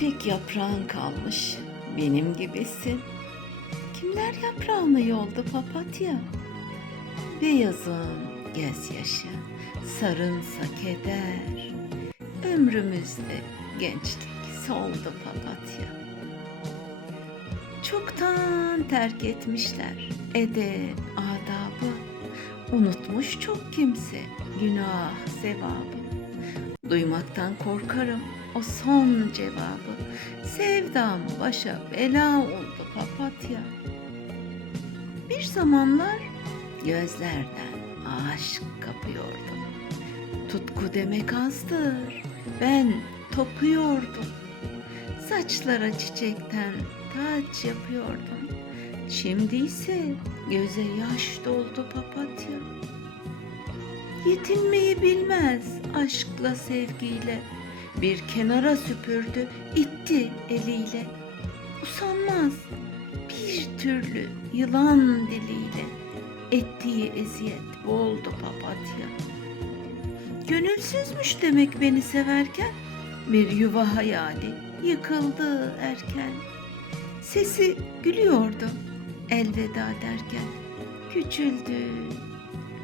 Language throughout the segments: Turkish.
tek yaprağın kalmış. Benim gibisin. Kimler yaprağını yoldu papatya? Beyazın gözyaşı, sarınsa keder. Ömrümüzde gençlik soldu papatya. Çoktan terk etmişler edep, adabı. Unutmuş çok kimse günah, sevabı. Duymaktan korkarım o son cevabı. Sevdam başa bela oldu papatya. Bir zamanlar gözlerden aşk kapıyordum. Tutku demek azdır. Ben topuyordum. Saçlara çiçekten taç yapıyordum. Şimdi ise göze yaş doldu papatya. Yetinmeyi bilmez aşkla sevgiyle. Bir kenara süpürdü, itti eliyle. Usanmaz bir türlü yılan diliyle. Ettiği eziyet boldu papatya. Gönülsüzmüş demek beni severken. Bir yuva hayali yıkıldı erken. Sesi gülüyordu elveda derken. Küçüldü,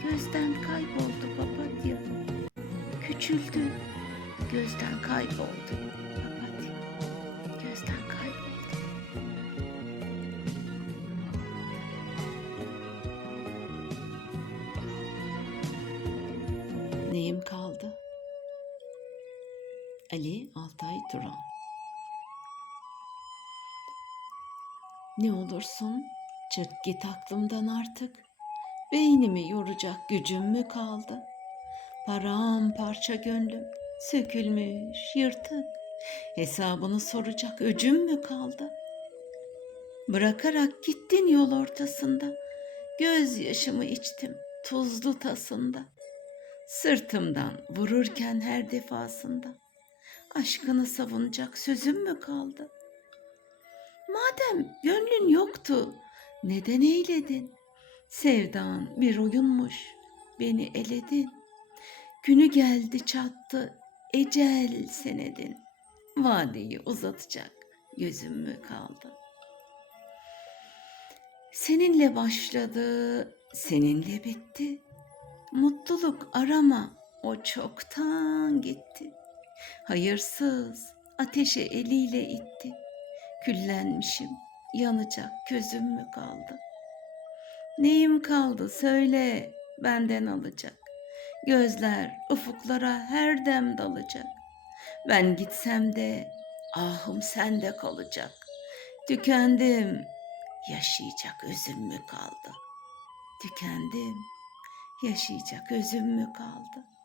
gözden kayboldu papatya. Küçüldü, gözden kayboldu. Gözden kayboldu. Neyim kaldı? Ali Altay Turan Ne olursun çık git aklımdan artık. Beynimi yoracak gücüm mü kaldı? Paramparça gönlüm sökülmüş yırtık. Hesabını soracak öcüm mü kaldı? Bırakarak gittin yol ortasında. Gözyaşımı içtim tuzlu tasında. Sırtımdan vururken her defasında. Aşkını savunacak sözüm mü kaldı? Madem gönlün yoktu, neden eyledin? Sevdan bir oyunmuş, beni eledin. Günü geldi çattı, ecel senedin. Vadeyi uzatacak gözüm mü kaldı? Seninle başladı, seninle bitti. Mutluluk arama, o çoktan gitti. Hayırsız, ateşe eliyle itti. Küllenmişim, yanacak közüm mü kaldı? Neyim kaldı söyle, benden alacak. Gözler ufuklara her dem dalacak. Ben gitsem de ahım sende kalacak. Tükendim, yaşayacak özüm mü kaldı? Tükendim, yaşayacak özüm mü kaldı?